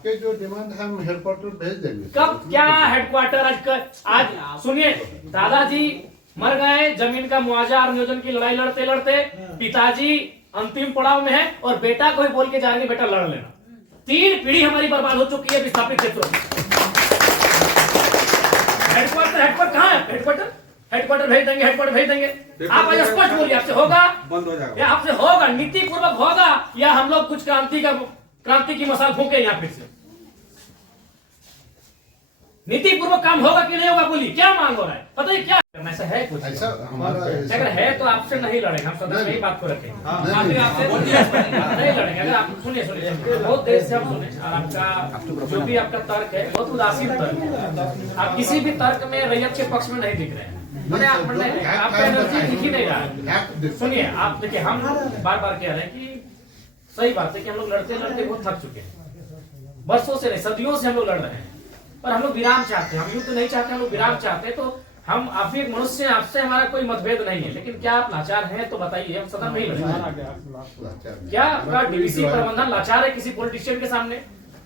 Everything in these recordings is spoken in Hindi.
आपके जो डिमांड है हम हेडक्वार्टर भेज देंगे। कब क्या हेडक्वार्टर? आज सुनिए, दादाजी मर गए, जमीन का मुआवजा और नियोजन की लड़ाई लड़ते लड़ते पिताजी अंतिम पड़ाव में है और बेटा को ही बोल के जा रहे हैं बेटा लड़ लेना। 3 पीढ़ी हमारी बर्बाद हो चुकी है विस्थापित क्षेत्रों में। हेडक्वार्टर कहाँ है? हेडक्वार्टर भेज देंगे, हेडक्वार्टर भेज देंगे। आप आज स्पष्ट बोलिए, आपसे होगा बंद हो जाएगा या आपसे होगा नीति पूर्वक होगा या हम लोग कुछ क्रांति की मसाल फूके यहाँ फिर से? नीति पूर्वक काम होगा कि नहीं होगा? बोलिए, क्या मांग हो रहा है? पता है क्या करना? ऐसा है कुछ? ऐसा हमारा अगर है तो आपसे नहीं लड़ेंगे, हम सदन में ही बात को रखेंगे। आपसे नहीं लड़ेंगे। अगर आप सुनिए बहुत देर से हम सुने और आपका जो भी आपका तर्क है बहुत उदासीन तर्क है। आप किसी भी तर्क में रैयत के पक्ष में नहीं दिख रहे हैं। आपका एनर्जी दिख ही नहीं रहा है। सुनिए, आप देखिए, हम बार बार कह रहे हैं कि सही बात है कि हम लोग लड़ते लड़ते बहुत थक चुके हैं। बरसों से नहीं, सदियों से हम लोग लड़ रहे हैं, पर हम लोग विराम चाहते हैं। हम युद्ध नहीं चाहते, हम लोग विराम चाहते हैं। तो हम आप भी एक मनुष्य हैं, आपसे हमारा कोई मतभेद नहीं है, लेकिन क्या आप लाचार हैं तो बताइए, हम सदन में ही लड़ेंगे। क्या आपका डीवीसी प्रबंधन लाचार है किसी पॉलिटिशियन के सामने?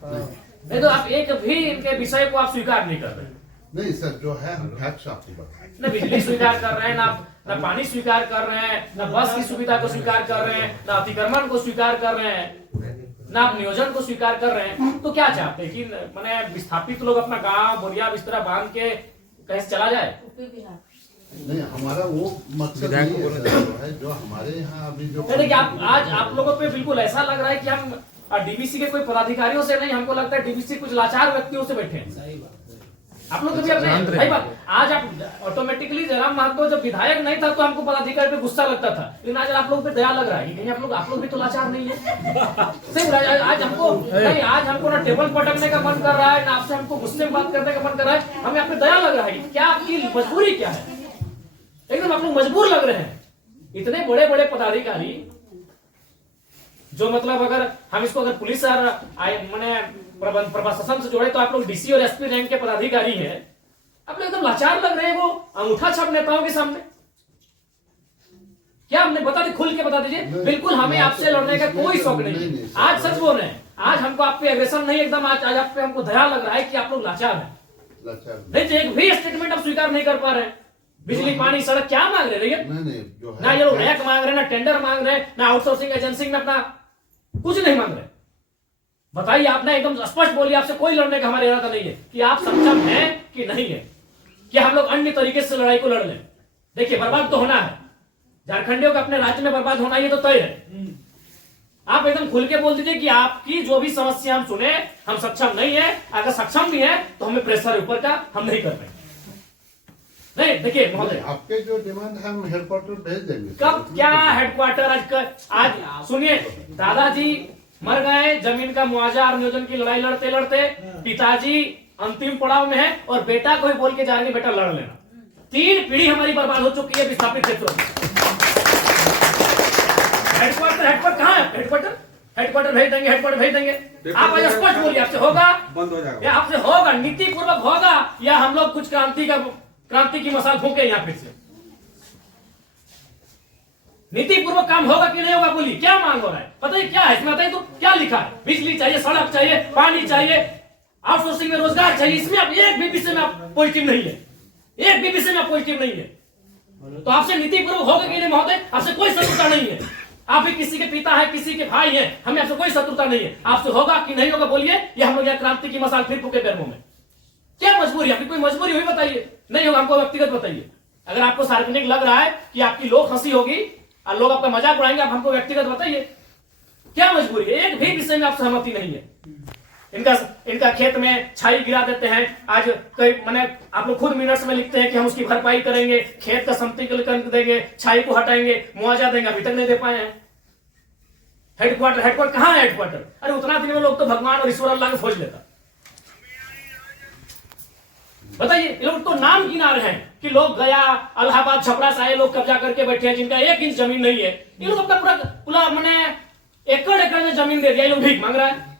नहीं तो आप एक भी इनके विषय को आप स्वीकार नहीं कर रहे। नहीं सर, जो है हम फैक्ट्स आपको बताएं। न बिजली स्वीकार कर रहे हैं, ना पानी स्वीकार कर रहे हैं, न बस की सुविधा को स्वीकार कर रहे हैं, न अतिक्रमण को स्वीकार कर रहे हैं, ना आप नियोजन को स्वीकार कर रहे हैं। तो क्या चाहते हैं कि मैंने विस्थापित लोग अपना गांव बोरिया बिस्तरा बांध के कहीं से चला जाए? नहीं, हमारा वो मकसद नहीं है जो हमारे यहाँ अभी जो देखिए, आज आप लोगों पे बिल्कुल ऐसा लग रहा है कि हम डीवीसी के कोई पदाधिकारियों से नहीं, हमको लगता है डीवीसी कुछ लाचार व्यक्तियों से बैठे हैं। आप लोग कभी अपने भाई बात, आज आप ऑटोमेटिकली जयराम महतो जब विधायक नहीं था तो हमको पदाधिकारी पे गुस्सा लगता था, लेकिन आज आप लोग पे दया लग रहा है कि कहीं आप लोग भी तो लाचार नहीं है। आज हमको नहीं, आज हमको ना टेबल पटकने का मन कर रहा है, ना आपसे हमको गुस्से में बात करने का मन कर रहा है। हमें आप पे दया लग रहा है। क्या आपकी मजबूरी क्या है? एकदम आप लोग मजबूर लग रहे हैं। इतने बड़े बड़े पदाधिकारी जो मतलब अगर हम इसको अगर पुलिस और मैंने प्रशासन से जोड़े तो आप लोग डीसी और एसपी रैंक के पदाधिकारी हैं, आप लोग एकदम लाचार लग रहे हैं वो अंगूठा छाप नेताओं के सामने। क्या हमने बता दी, खुल के बता दीजिए। बिल्कुल हमें आपसे लड़ने का कोई शौक नहीं। आज सच बोल रहे हैं, आज हमको आप पे एग्रेशन नहीं, एकदम आज आप पे हमको दया लग रहा है कि आप लोग लाचार हैं। नहीं तो एक भी स्टेटमेंट आप स्वीकार नहीं कर पा रहे हैं। बिजली पानी सड़क क्या मांग रहे हैं? ना ये लोग रैक मांग रहे हैं, ना टेंडर मांग रहे हैं, ना आउटसोर्सिंग एजेंसी में अपना कुछ नहीं मांग रहे। बताइए, आपने एकदम स्पष्ट बोलिए, आपसे कोई लड़ने का हमारा इरादा नहीं है कि आप सक्षम हैं कि नहीं है, कि हम लोग अन्य तरीके से लड़ाई को लड़ लें। देखिए, बर्बाद तो होना है, झारखंडियों का अपने राज्य में बर्बाद होना ये तो तय है। आप एकदम खुल के बोल दीजिए कि आपकी जो भी समस्या हम सुने, हम सक्षम नहीं है। अगर सक्षम भी है तो हमें प्रेशर ऊपर का हम नहीं कर पाएंगे। नहीं, देखिए महोदय, आपके जो डिमांड है हम हेडक्वार्टर भेज देंगे। कब क्या हेडक्वार्टर? आज सुनिए, दादाजी मर गए, जमीन का मुआवजा और नियोजन की लड़ाई लड़ते लड़ते पिताजी अंतिम पड़ाव में है और बेटा को ही बोल के जा रहे हैं बेटा लड़ लेना। 3 पीढ़ी हमारी बर्बाद हो चुकी है विस्थापित क्षेत्रों में। हेडक्वार्टर कहाँ है? हेडक्वार्टर भेज देंगे, हेडक्वार्टर भेज देंगे। आप आज स्पष्ट बोलिए, आपसे होगा बंद हो जाएगा या आपसे होगा नीति पूर्वक होगा या हम लोग कुछ क्रांति की मसाल फूके यहाँ फिर से? नीति पूर्वक काम होगा कि नहीं होगा? बोलिए, क्या मांग हो रहा है? पता है क्या है इसमें? बताइए तो क्या लिखा है? बिजली चाहिए, सड़क चाहिए, पानी चाहिए, आउटसोर्सिंग में रोजगार चाहिए। इसमें आप एक भी विषय में आप पॉजिटिव नहीं है, एक भी विषय में आप पॉजिटिव नहीं है। तो आपसे नीति पूर्वक होगा कि नहीं महोदय? आपसे कोई शत्रुता नहीं है। आप भी किसी के पिता है, किसी के भाई हैं, हमें आपसे कोई शत्रुता नहीं है। आपसे होगा कि नहीं होगा बोलिए, या हम लोग यहाँ क्रांति की मसाल फिर फूके पैरों में? क्या मजबूरी? आपकी कोई मजबूरी हुई बताइए। नहीं होगा हमको व्यक्तिगत बताइए। अगर आपको सार्वजनिक लग रहा है कि आपकी लोक हंसी होगी और लोग आपका मजाक उड़ाएंगे, आप हमको व्यक्तिगत बताइए क्या मजबूरी है? एक भी विषय में आप सहमति नहीं है। इनका खेत में छाई गिरा देते हैं। आज कई मैंने आप लोग खुद मिनट्स में लिखते हैं कि हम उसकी भरपाई करेंगे, खेत का समतलीकरण देंगे, छाई को हटाएंगे, मुआवजा देंगे, अभी तक नहीं दे पाए हैं। हेडक्वार्टर कहाँ है? हेडक्वार्टर अरे उतना दिन में लोग तो भगवान और ईश्वर अल्लाह को खोज लेता। बताइए, ये लोग तो नाम गिना रहे हैं कि लोग गया इलाहाबाद छपरा से आए लोग कब्जा करके बैठे हैं जिनका 1 इंच जमीन नहीं है। ये लोग अपना पूरा मैंने एकड़ में जमीन दे दिया। ये लोग भीख मांग रहा है,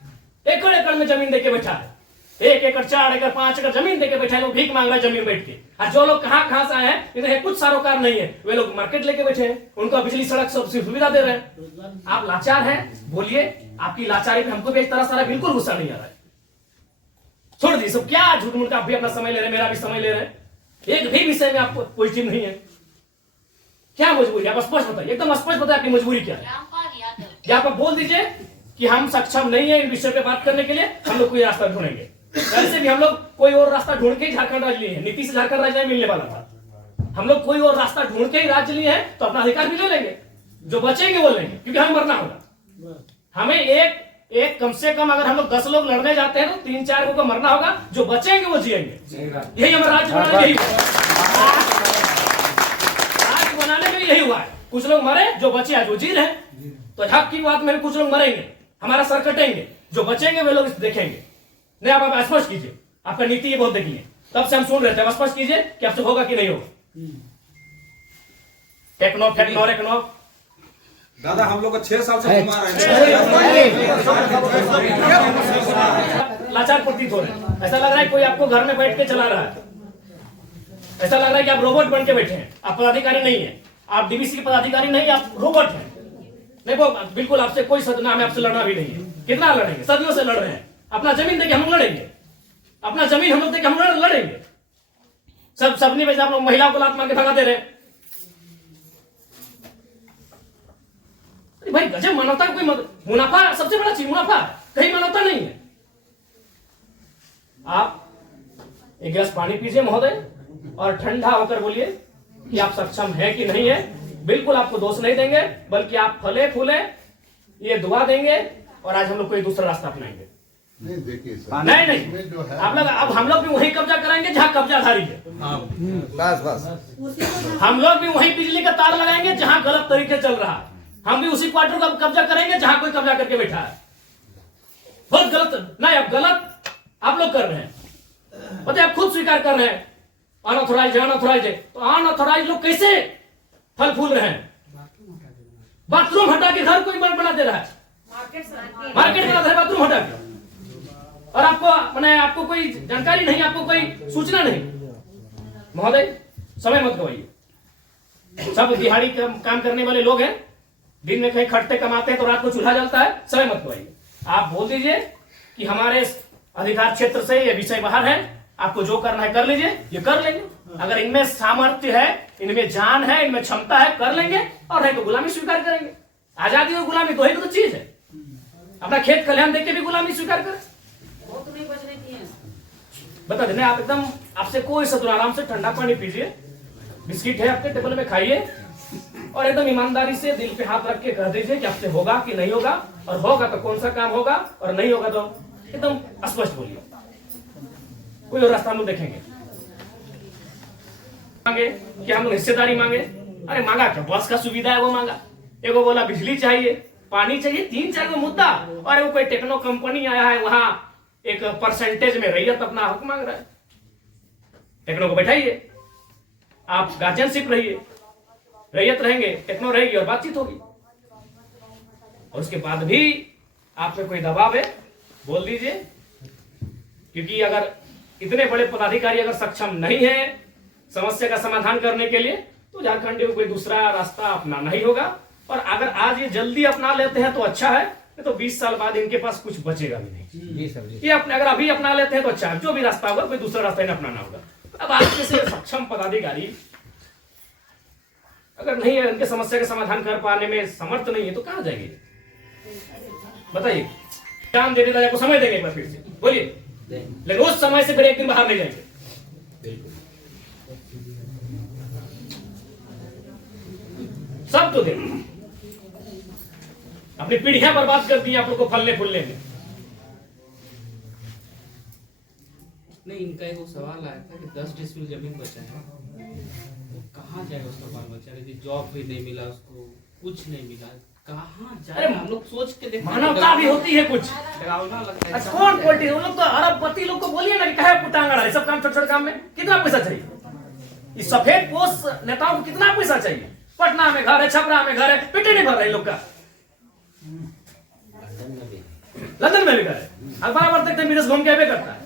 एकड़ में जमीन देके बैठा है। 1 एकड़ 4 एकड़ 5 एकड़ जमीन देके बैठा है, लोग भीख मांग रहा है जमीन बैठ के। और जो लोग कहाँ से आए हैं, इन्हें कुछ सारोकार नहीं है, वे लोग मार्केट लेके बैठे हैं, उनको बिजली सड़क सब सुविधा दे रहे हैं। आप लाचार हैं, बोलिए। आपकी लाचारी पे हमको भी एक तरह सारा बिल्कुल गुस्सा नहीं आ रहा है। छोड़ दी सब, क्या झूठ मूठ का, आप भी अपना समय ले रहे हैं, मेरा भी समय ले रहे हैं, एक भी विषय में आपको पॉजिटिव नहीं है। क्या मजबूरी, आप स्पष्ट बताइए, एकदम स्पष्ट बताइए आपकी मजबूरी क्या है। या आप बोल दीजिए कि हम सक्षम नहीं है इन विषय पे बात करने के लिए, हम लोग कोई रास्ता ढूंढेंगे। वैसे भी हम लोग कोई और रास्ता ढूंढ के ही झारखंड राज्य लिए हैं, नीतीश से झारखंड राज्य नहीं मिलने वाला था। हम लोग कोई और रास्ता ढूंढ के ही राज्य लिए हैं, तो अपना अधिकार भी ले लेंगे, जो बचेंगे वो लेंगे, क्योंकि हमें मरना होगा। हमें एक कम से कम अगर हम लोग 10 लोग लड़ने जाते हैं तो 3-4 को मरना होगा, जो बचेंगे वो जिएंगे। यही हमारा राज्य बनाने में, राज्य बनाने में यही हुआ है। कुछ लोग मरे, जो बचे आज वो जी रहे हैं। तो हक की बात में कुछ लोग मरेंगे, हमारा सर कटेंगे, जो बचेंगे वे लोग देखेंगे। नहीं, आप स्पष्ट कीजिए, आपका नीति ये बहुत देखिए, तब से हम सुन रहे थे, स्पष्ट कीजिए कि आपसे होगा कि नहीं होगा। टेक्नो फेक्नो रेक्नो दादा हम लोग को 6 साल से घुमा रहे हैं, लाचार प्रतीत हो रहे हैं। ऐसा लग रहा है कोई आपको घर में बैठ के चला रहा है, ऐसा लग रहा है कि आप रोबोट बन के बैठे हैं, आप पदाधिकारी नहीं है, आप डीवीसी के पदाधिकारी नहीं, आप रोबोट हैं। नहीं, वो बिल्कुल आपसे कोई सदना, हमें आपसे लड़ना भी नहीं है। कितना लड़ेंगे, सदियों से लड़ रहे हैं। अपना जमीन देके हम लोग लड़ेंगे, अपना जमीन हम लोग देके हम लोग लड़ेंगे। सबने वजह आप लोग महिलाओं को लात मार के भगा दे रहे हैं। भाई गजब, मानवता का कोई मुनाफा सबसे बड़ा चीज, मुनाफा, कहीं मानवता नहीं है। आप एक गिलास पानी पीजिए महोदय, और ठंडा होकर बोलिए कि आप सक्षम है कि नहीं है। बिल्कुल आपको दोष नहीं देंगे, बल्कि आप फले फूले ये दुआ देंगे, और आज हम लोग कोई दूसरा रास्ता अपनाएंगे। नहीं देखिए सर, नहीं जो है आप लोग, अब हम लोग भी वही कब्जा कराएंगे जहां कब्जाधारी है। बस हम लोग भी वही बिजली का तार लगाएंगे जहां गलत तरीके चल रहा है। हम भी उसी क्वार्टर का कब्जा करेंगे जहां कोई कब्जा करके बैठा है। बहुत गलत, नहीं अब गलत आप लोग कर रहे हैं, पता है, आप खुद स्वीकार कर रहे हैं अनऑथोराइज है। तो अनऑथोराइज लोग कैसे फल फूल रहे हैं? बाथरूम हटा के घर कोई बना दे रहा है, मार्केट बना दे रहा है बाथरूम हटा के, और आपको मैंने आपको कोई जानकारी नहीं, आपको कोई सूचना नहीं। महोदय समय मत गवाइए, सब दिहाड़ी काम करने वाले लोग हैं, दिन में कहीं खटते कमाते हैं तो रात को चूल्हा जलता है। समय मत गवाइए, आप बोल दीजिए कि हमारे अधिकार क्षेत्र से ये विषय बाहर है, आपको जो करना है कर लीजिए, ये कर लेंगे। अगर इनमें सामर्थ्य है, इनमें जान है, इनमें क्षमता है, कर लेंगे, और नहीं तो गुलामी स्वीकार करेंगे। आजादी और गुलामी दो ही तो चीज है। अपना खेत खलिहान देख के भी गुलामी स्वीकार करें, बता देने। आप एकदम, आपसे कोई सतुर, आराम से ठंडा पानी पीजिए, बिस्किट है आपके टेबल में खाइए, और एकदम ईमानदारी से दिल पे हाथ रख के कह दीजिए कि आपसे होगा कि नहीं होगा, और होगा तो कौन सा काम होगा, और नहीं होगा तो एकदम स्पष्ट बोलिए। कोई और रास्ता हम लोग देखेंगे। मांगे कि हम लोग हिस्सेदारी मांगे, अरे मांगा क्या, बस का सुविधा है वो मांगा। एगो बोला बिजली चाहिए, पानी चाहिए, 3-4 को मुद्दा, और वो कोई टेक्नो कंपनी आया है, वहां एक परसेंटेज में रैयत अपना हक मांग रहा है। टेक्नो को बैठाइए, आप गार्जियनशिप रहिए, रैयत रहेंगे, टेक्नो रहेगी, और बातचीत होगी। और उसके बाद भी आप पे कोई दबाव है, बोल दीजिए, क्योंकि अगर इतने बड़े पदाधिकारी अगर सक्षम नहीं है समस्या का समाधान करने के लिए, तो झारखंड को कोई दूसरा रास्ता अपनाना ही होगा। और अगर आज ये जल्दी अपना लेते हैं तो अच्छा है, नहीं तो 20 साल बाद इनके पास कुछ बचेगा भी नहीं। ये अपने अगर अभी अपना लेते हैं तो अच्छा है, जो भी रास्ता होगा कोई दूसरा रास्ता इन्हें अपनाना होगा। अब आज जैसे सक्षम पदाधिकारी अगर नहीं है, इनके समस्या का समाधान कर पाने में समर्थ नहीं है, तो कहां जाएंगे बताइए? काम देने का आपको समय देंगे एक बार फिर से बोलिए, लेकिन उस समय से फिर एक दिन बाहर नहीं जाएंगे। सब तो देंगे, अपनी पीढ़ियां बर्बाद कर दी आप लोग को फलने फूलने में। नहीं, इनका एक सवाल आया था कि 10 डिसमिल जमीन बचा है, वो कहाँ जाएगा उसका बाल बच्चा? यदि जॉब भी नहीं मिला उसको, कुछ नहीं मिला, कहाँ जाए? हम लोग सोच के देखते, मानवता भी होती है कुछ। डरावना लगता है। कौन पॉलिटिक्स, उन लोग तो अरबपति लोग को बोलिए ना कि कहे पुटांगड़ा है, सब काम छोटे-छोटे काम में कितना पैसा चाहिए? इस सफेद पोस्ट नेताओं को कितना पैसा चाहिए? पटना में घर है, छपरा में घर है, पेटे नहीं भर रहे लोग का। लंदन में भी घर है, अखबार पढ़ते थे, विदेश घूम के आवे करता है,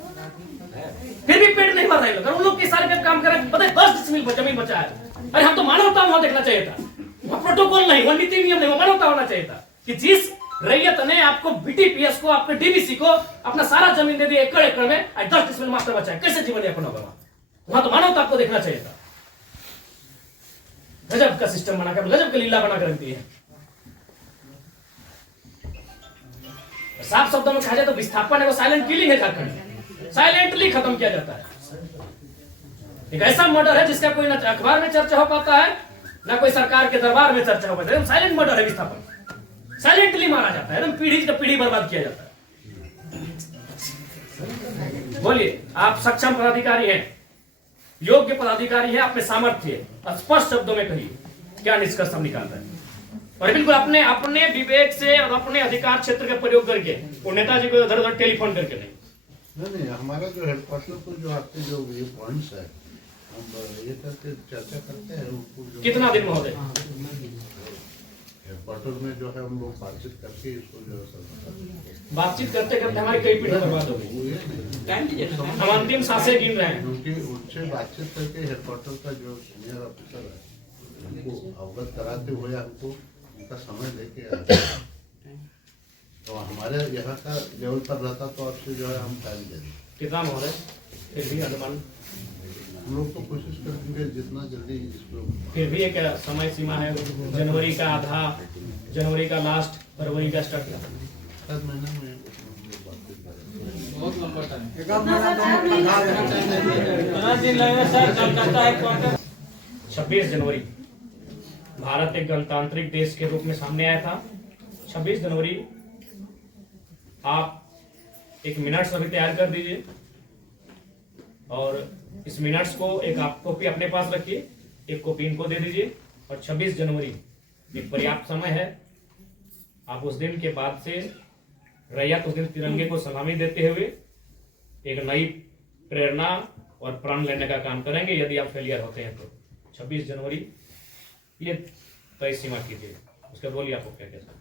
फिर भी पेट नहीं भर रहे लोग। और उन लोग के सारे काम कर रहे हैं, पता है 10 डिसमिल जमीन बचा है। अरे हम तो मानवता वहां देखना चाहिए था, वहां प्रोटोकॉल नहीं, वहां नीति नियम नहीं, वो मानवता होना चाहिए था कि जिस रैयत ने आपको बीटीपीएस को, आपके डीबीसी को अपना सारा जमीन दे दी एकड़ एकड़ में, 10 डिसमिल मास्टर बचा है, कैसे जीवन यापन होगा? वहां तो मानवता आपको देखना चाहिए था। गजब का सिस्टम बनाकर, गजब की लीला बनाकर रख दी है। साफ शब्दों में कहा जाए तो विस्थापन है वो साइलेंट किलिंग है झारखंड, साइलेंटली खत्म किया जाता है। एक ऐसा मर्डर है जिसका कोई ना अखबार में चर्चा हो पाता है, ना कोई सरकार के दरबार में चर्चा हो पाता है। साइलेंट मर्डर है विस्थापन, साइलेंटली मारा जाता है, एकदम पीढ़ी से पीढ़ी बर्बाद किया जाता है। बोलिए, आप सक्षम पदाधिकारी हैं, योग्य पदाधिकारी हैं, आप में सामर्थ्य है, स्पष्ट शब्दों में कहिए क्या निष्कर्ष हम निकालते हैं। और बिल्कुल अपने अपने विवेक से और अपने अधिकार क्षेत्र का प्रयोग करके, वो नेताजी को इधर उधर टेलीफोन करके नहीं, हमारा जो हेडक्वार्टर को जो आपके जो ये पॉइंट्स है, हम ये करके चर्चा करते हैं उनको। कितना दिन महोदय? हेडक्वार्टर में जो है हम लोग बातचीत करके इसको जो है बातचीत करते करते हमारी कई पीढ़ी बर्बाद हो गई। हम अंतिम सांसें गिन रहे हैं। क्योंकि उनसे बातचीत करके हेडक्वार्टर का जो सीनियर ऑफिसर है उनको अवगत कराते हुए हमको उनका समय लेके आते हैं। तो हमारे यहाँ का लेवल पर रहता तो आपसे जो है हम टाइम दे दें। कितना महोदय? फिर भी अनुमान, हम लोग तो कोशिश करेंगे जितना जल्दी इसको। फिर भी एक समय सीमा है, जनवरी का आधा, जनवरी का लास्ट, फरवरी का स्टार्ट। 7 महीने में बातचीत करेंगे। बहुत लंबा टाइम। 26 जनवरी भारत एक गणतांत्रिक देश के रूप में सामने आया था। 26 जनवरी आप एक मिनट्स अभी तैयार कर दीजिए और इस मिनट्स को एक आप कॉपी अपने पास रखिए, एक कॉपी इनको दे दीजिए। और 26 जनवरी एक पर्याप्त समय है। आप उस दिन के बाद से रैयत उस दिन तिरंगे को सलामी देते हुए एक नई प्रेरणा और प्रण लेने का काम करेंगे। यदि आप फेलियर होते हैं तो 26 जनवरी ये तय सीमा कीजिए। उसके बोलिए आपको क्या कहना है।